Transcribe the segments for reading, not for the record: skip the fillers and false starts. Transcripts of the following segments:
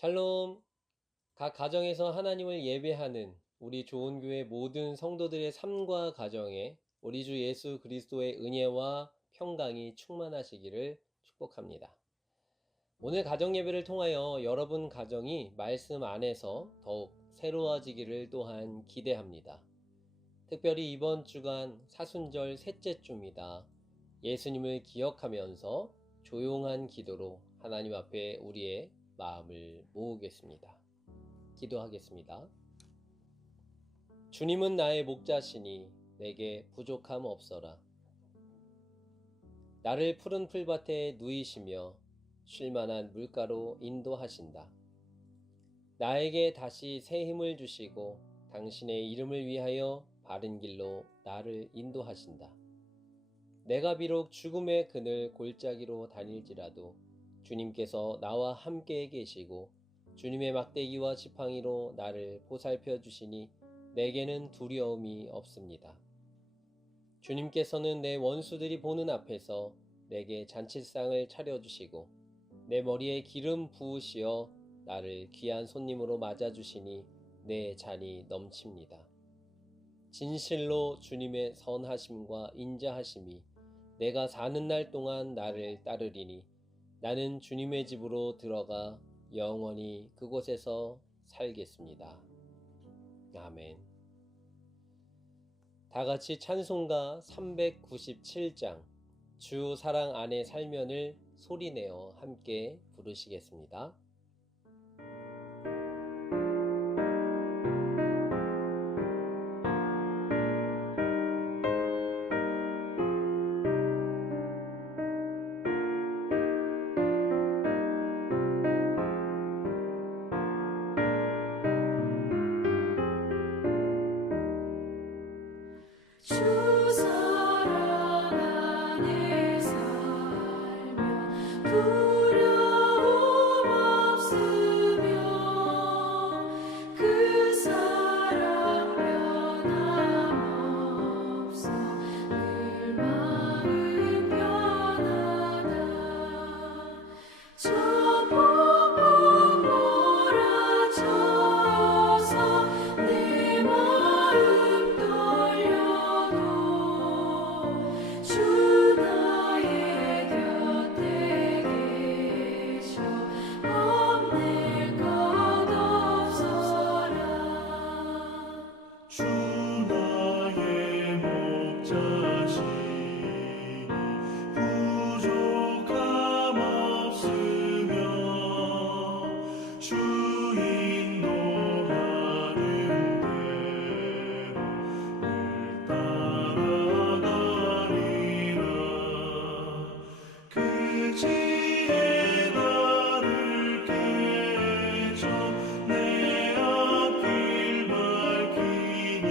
샬롬. 각 가정에서 하나님을 예배하는 우리 좋은 교회 모든 성도들의 삶과 가정에 우리 주 예수 그리스도의 은혜와 평강이 충만하시기를 축복합니다. 오늘 가정 예배를 통하여 여러분 가정이 말씀 안에서 더욱 새로워지기를 또한 기대합니다. 특별히 이번 주간 사순절 셋째 주입니다. 예수님을 기억하면서 조용한 기도로 하나님 앞에 우리의 마음을 모으겠습니다. 기도하겠습니다. 주님은 나의 목자시니 내게 부족함 없어라. 나를 푸른 풀밭에 누이시며 쉴만한 물가로 인도하신다. 나에게 다시 새 힘을 주시고 당신의 이름을 위하여 바른 길로 나를 인도하신다. 내가 비록 죽음의 그늘 골짜기로 다닐지라도 주님께서 나와 함께 계시고 주님의 막대기와 지팡이로 나를 보살펴 주시니 내게는 두려움이 없습니다. 주님께서는 내 원수들이 보는 앞에서 내게 잔치상을 차려주시고 내 머리에 기름 부으시어 나를 귀한 손님으로 맞아주시니 내 잔이 넘칩니다. 진실로 주님의 선하심과 인자하심이 내가 사는 날 동안 나를 따르리니 나는 주님의 집으로 들어가 영원히 그곳에서 살겠습니다. 아멘. 다 같이 찬송가 397장 주 사랑 안에 살면을 소리내어 함께 부르시겠습니다. 주 사랑 안에 살면 두려움 없으며 그 사랑 변함없어 늘 마음 편하다. 저 폭풍 몰아쳐서 내 마음 떨려도 주 나의 곁에 계셔 겁낼 것 없어라. 주 나의 목자시니 부족함 없으며 주 인도하는 대로 늘 따라가리라. 그 지혜 나를 깨쳐 내 앞길 밝히니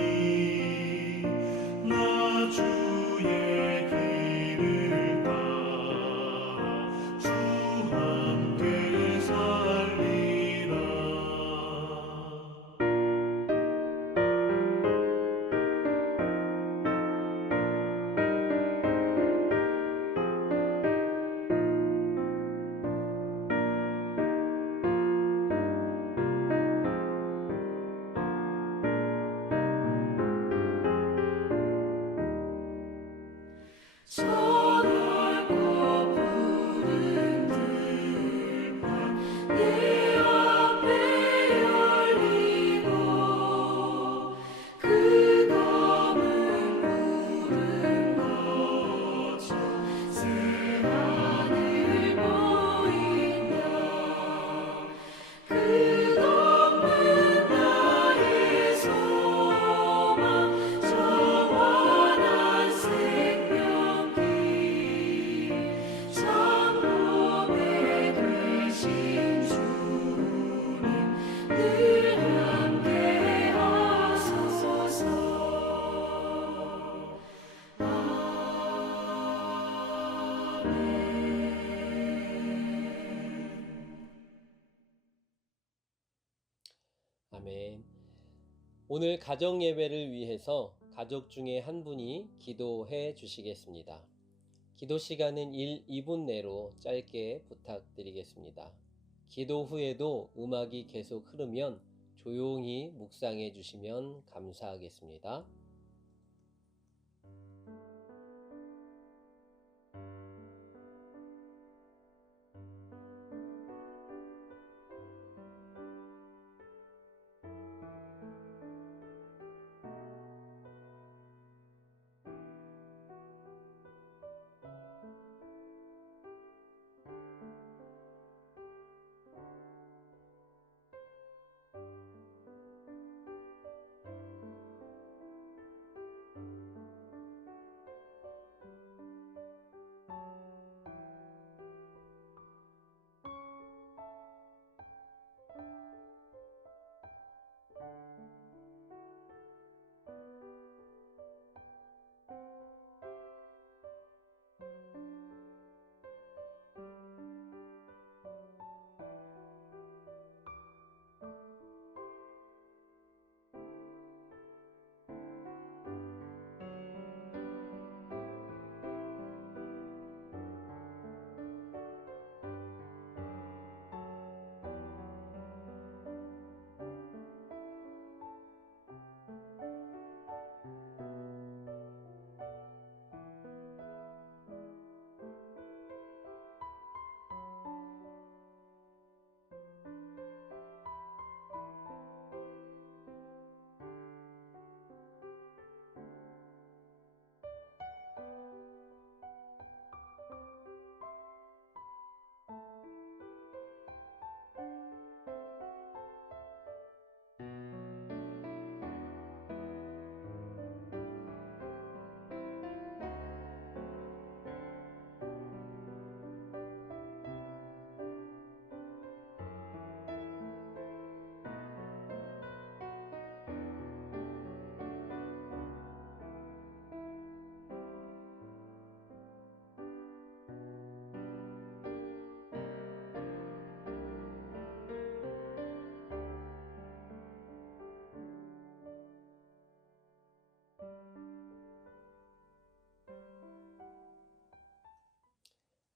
나 주의 길을 따라 주 함께 살리라. 저 넓고 푸른 들판 내 앞에 열리고 그 검은 구름 거쳐 새하늘 보인다. 끝없는 나의 소망 저 환한 생명길 참 보배 되신 주님 늘 함께 하소서. 아멘. 오늘 가정 예배를 위해서 가족 중에 한 분이 기도해 주시겠습니다. 기도 시간은 1, 2분 내로 짧게 부탁드리겠습니다. 기도 후에도 음악이 계속 흐르면 조용히 묵상해 주시면 감사하겠습니다.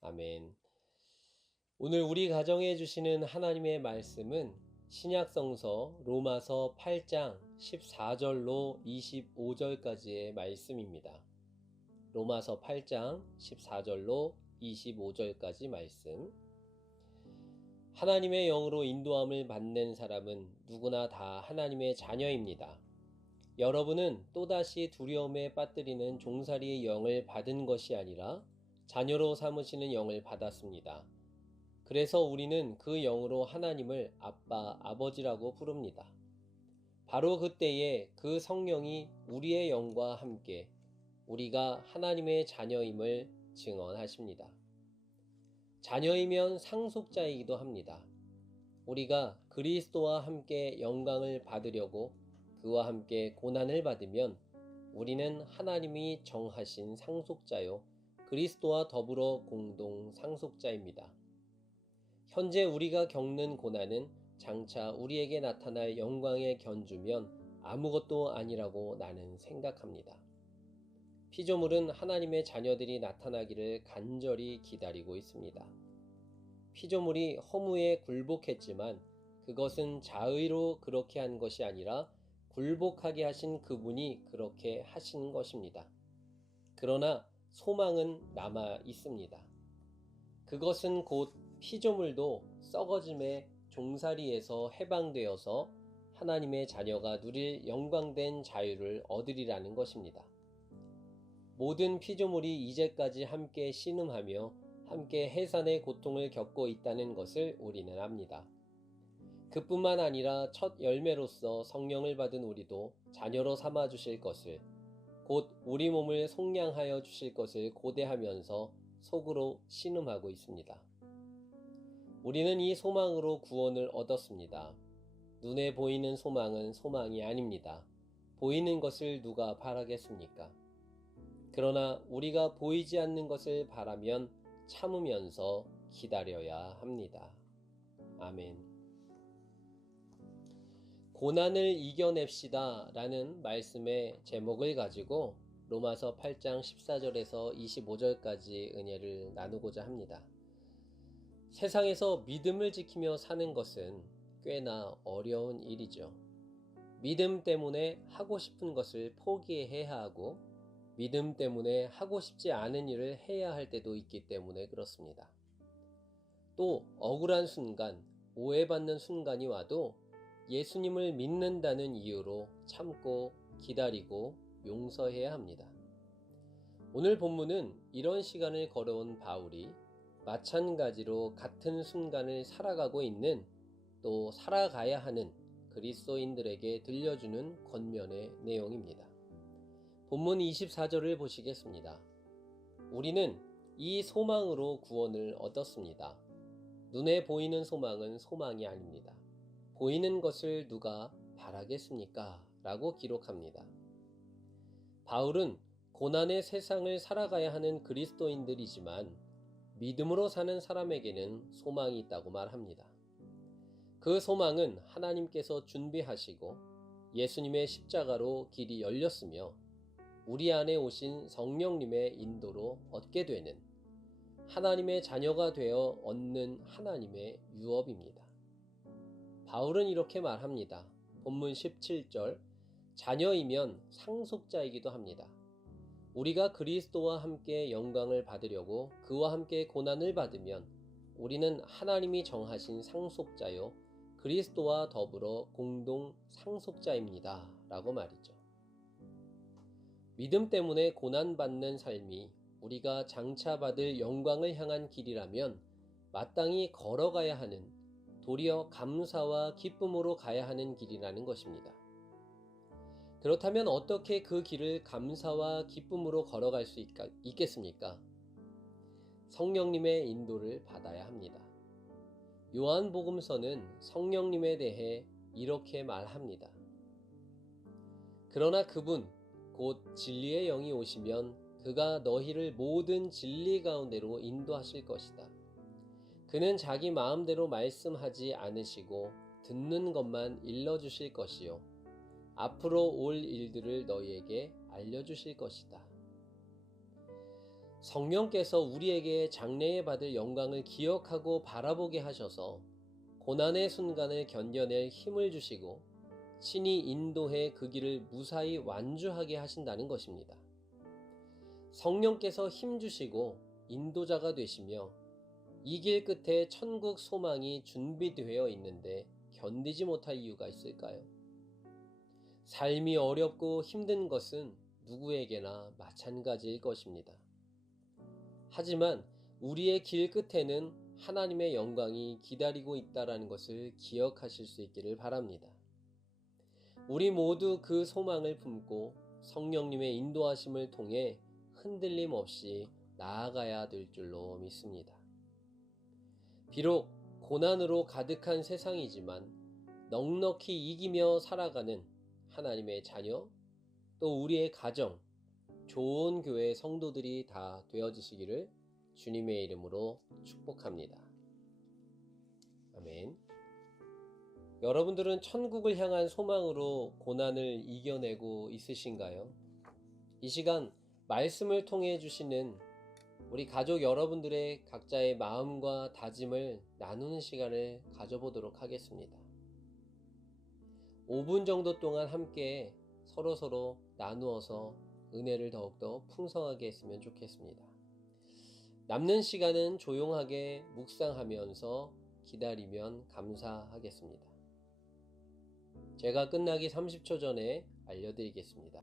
아멘. 오늘 우리 가정에 주시는 하나님의 말씀은 신약성서 로마서 8장 14절로 25절까지의 말씀입니다. 로마서 8장 14절로 25절까지 말씀. 하나님의 영으로 인도함을 받는 사람은 누구나 다 하나님의 자녀입니다. 여러분은 또다시 두려움에 빠뜨리는 종살이의 영을 받은 것이 아니라 자녀로 삼으시는 영을 받았습니다. 그래서 우리는 그 영으로 하나님을 아빠, 아버지라고 부릅니다. 바로 그때에 그 성령이 우리의 영과 함께 우리가 하나님의 자녀임을 증언하십니다. 자녀이면 상속자이기도 합니다. 우리가 그리스도와 함께 영광을 받으려고 그와 함께 고난을 받으면 우리는 하나님이 정하신 상속자요 그리스도와 더불어 공동 상속자입니다. 현재 우리가 겪는 고난은 장차 우리에게 나타날 영광에 견주면 아무것도 아니라고 나는 생각합니다. 피조물은 하나님의 자녀들이 나타나기를 간절히 기다리고 있습니다. 피조물이 허무에 굴복했지만 그것은 자의로 그렇게 한 것이 아니라 굴복하게 하신 그분이 그렇게 하신 것입니다. 그러나 소망은 남아 있습니다. 그것은 곧 피조물도 썩어짐의 종살이에서 해방되어서 하나님의 자녀가 누릴 영광된 자유를 얻으리라는 것입니다. 모든 피조물이 이제까지 함께 신음하며 함께 해산의 고통을 겪고 있다는 것을 우리는 압니다. 그뿐만 아니라 첫 열매로서 성령을 받은 우리도 자녀로 삼아 주실 것을, 곧 우리 몸을 속량하여 주실 것을 고대하면서 속으로 신음하고 있습니다. 우리는 이 소망으로 구원을 얻었습니다. 눈에 보이는 소망은 소망이 아닙니다. 보이는 것을 누가 바라겠습니까? 그러나 우리가 보이지 않는 것을 바라면 참으면서 기다려야 합니다. 아멘. 고난을 이겨냅시다 라는 말씀의 제목을 가지고 로마서 8장 14절에서 25절까지 은혜를 나누고자 합니다. 세상에서 믿음을 지키며 사는 것은 꽤나 어려운 일이죠. 믿음 때문에 하고 싶은 것을 포기해야 하고, 믿음 때문에 하고 싶지 않은 일을 해야 할 때도 있기 때문에 그렇습니다. 또 억울한 순간, 오해받는 순간이 와도 예수님을 믿는다는 이유로 참고 기다리고 용서해야 합니다. 오늘 본문은 이런 시간을 걸어온 바울이 마찬가지로 같은 순간을 살아가고 있는, 또 살아가야 하는 그리스도인들에게 들려주는 권면의 내용입니다. 본문 24절을 보시겠습니다. 우리는 이 소망으로 구원을 얻었습니다. 눈에 보이는 소망은 소망이 아닙니다. 보이는 것을 누가 바라겠습니까? 라고 기록합니다. 바울은 고난의 세상을 살아가야 하는 그리스도인들이지만 믿음으로 사는 사람에게는 소망이 있다고 말합니다. 그 소망은 하나님께서 준비하시고 예수님의 십자가로 길이 열렸으며 우리 안에 오신 성령님의 인도로 얻게 되는, 하나님의 자녀가 되어 얻는 하나님의 유업입니다. 바울은 이렇게 말합니다. 본문 17절, 자녀이면 상속자이기도 합니다. 우리가 그리스도와 함께 영광을 받으려고 그와 함께 고난을 받으면 우리는 하나님이 정하신 상속자요 그리스도와 더불어 공동 상속자입니다. 라고 말이죠. 믿음 때문에 고난받는 삶이 우리가 장차 받을 영광을 향한 길이라면 마땅히 걸어가야 하는, 도리어 감사와 기쁨으로 가야 하는 길이라는 것입니다. 그렇다면 어떻게 그 길을 감사와 기쁨으로 걸어갈 수 있겠습니까? 성령님의 인도를 받아야 합니다. 요한복음서는 성령님에 대해 이렇게 말합니다. 그러나 그분 곧 진리의 영이 오시면 그가 너희를 모든 진리 가운데로 인도하실 것이다. 그는 자기 마음대로 말씀하지 않으시고 듣는 것만 일러주실 것이요 앞으로 올 일들을 너희에게 알려주실 것이다. 성령께서 우리에게 장래에 받을 영광을 기억하고 바라보게 하셔서 고난의 순간을 견뎌낼 힘을 주시고 친히 인도해 그 길을 무사히 완주하게 하신다는 것입니다. 성령께서 힘 주시고 인도자가 되시며 이 길 끝에 천국 소망이 준비되어 있는데 견디지 못할 이유가 있을까요? 삶이 어렵고 힘든 것은 누구에게나 마찬가지일 것입니다. 하지만 우리의 길 끝에는 하나님의 영광이 기다리고 있다는 것을 기억하실 수 있기를 바랍니다. 우리 모두 그 소망을 품고 성령님의 인도하심을 통해 흔들림 없이 나아가야 될 줄로 믿습니다. 비록 고난으로 가득한 세상이지만 넉넉히 이기며 살아가는 하나님의 자녀, 또 우리의 가정, 좋은 교회 성도들이 다 되어지시기를 주님의 이름으로 축복합니다. 아멘. 여러분들은 천국을 향한 소망으로 고난을 이겨내고 있으신가요? 이 시간 말씀을 통해 주시는 우리 가족 여러분들의 각자의 마음과 다짐을 나누는 시간을 가져보도록 하겠습니다. 5분 정도 동안 함께 서로 나누어서 은혜를 더욱더 풍성하게 했으면 좋겠습니다. 남는 시간은 조용하게 묵상하면서 기다리면 감사하겠습니다. 제가 끝나기 30초 전에 알려드리겠습니다.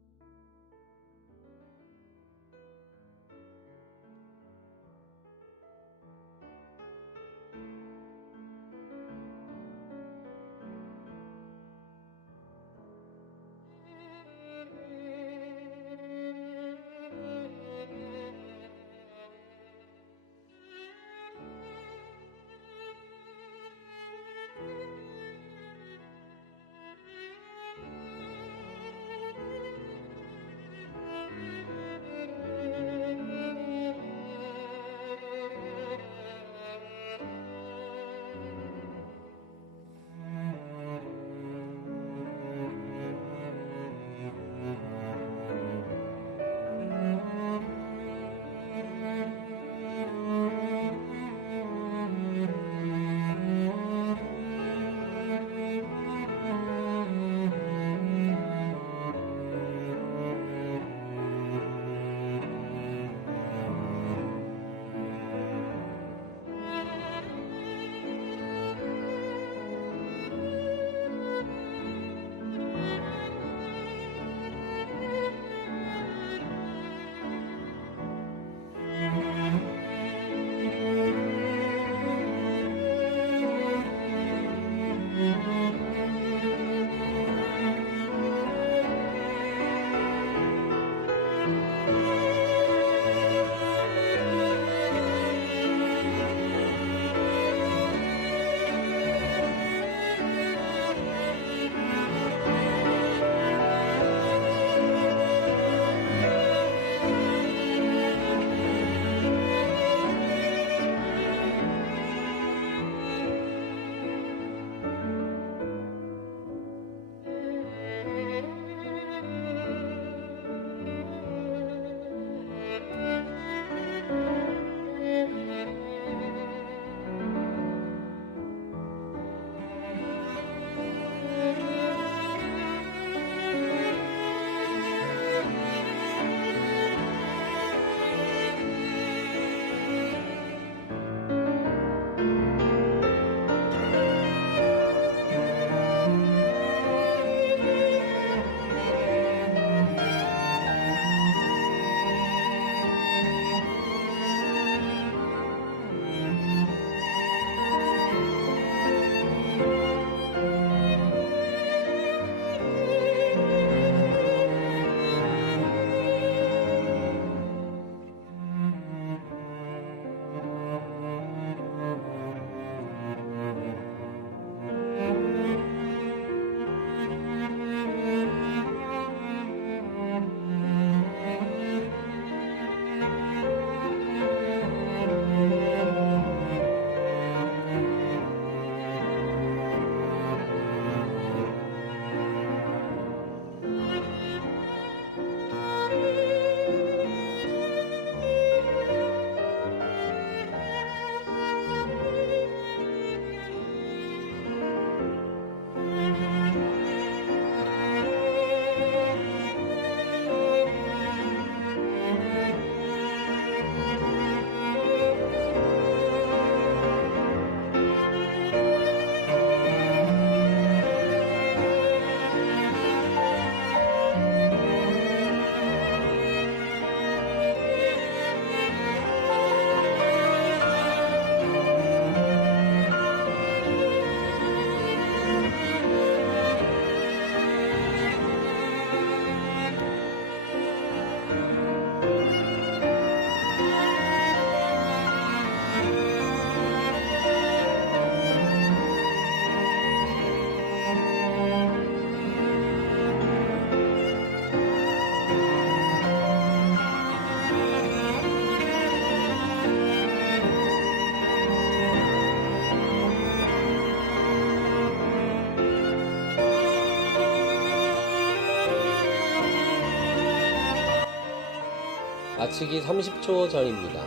마치기 30초 전입니다.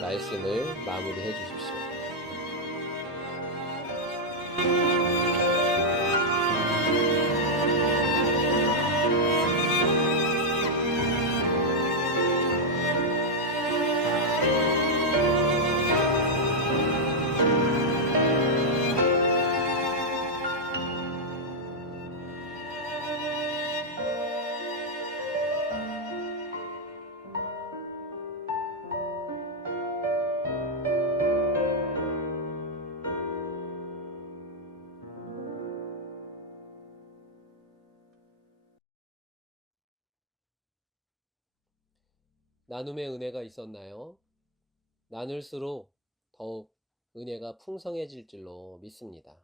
말씀을 마무리해 주십시오. 나눔의 은혜가 있었나요? 나눌수록 더욱 은혜가 풍성해질 줄로 믿습니다.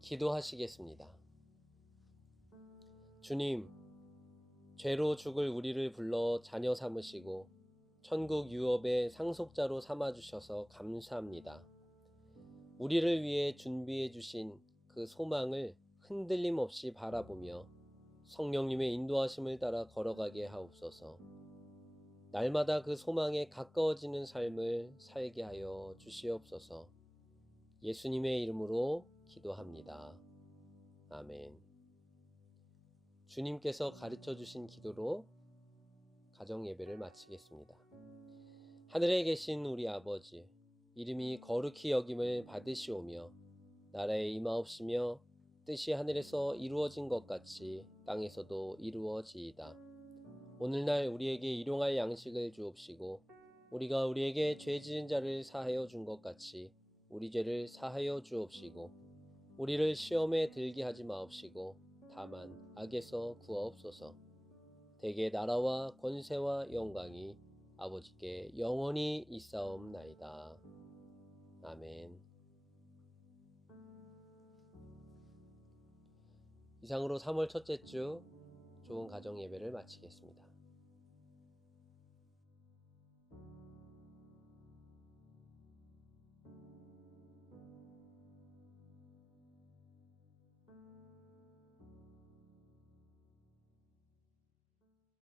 기도하시겠습니다. 주님, 죄로 죽을 우리를 불러 자녀 삼으시고 천국 유업의 상속자로 삼아주셔서 감사합니다. 우리를 위해 준비해 주신 그 소망을 흔들림 없이 바라보며 성령님의 인도하심을 따라 걸어가게 하옵소서. 날마다 그 소망에 가까워지는 삶을 살게 하여 주시옵소서. 예수님의 이름으로 기도합니다. 아멘. 주님께서 가르쳐 주신 기도로 가정 예배를 마치겠습니다. 하늘에 계신 우리 아버지, 이름이 거룩히 여김을 받으시오며 나라에 임하옵시며 뜻이 하늘에서 이루어진 것 같이 땅에서도 이루어지이다. 오늘날 우리에게 일용할 양식을 주옵시고 우리가 우리에게 죄 지은 자를 사하여 준 것 같이 우리 죄를 사하여 주옵시고 우리를 시험에 들게 하지 마옵시고 다만 악에서 구하옵소서. 대개 나라와 권세와 영광이 아버지께 영원히 있사옵나이다. 아멘. 이상으로 3월 첫째 주 좋은 가정 예배를 마치겠습니다.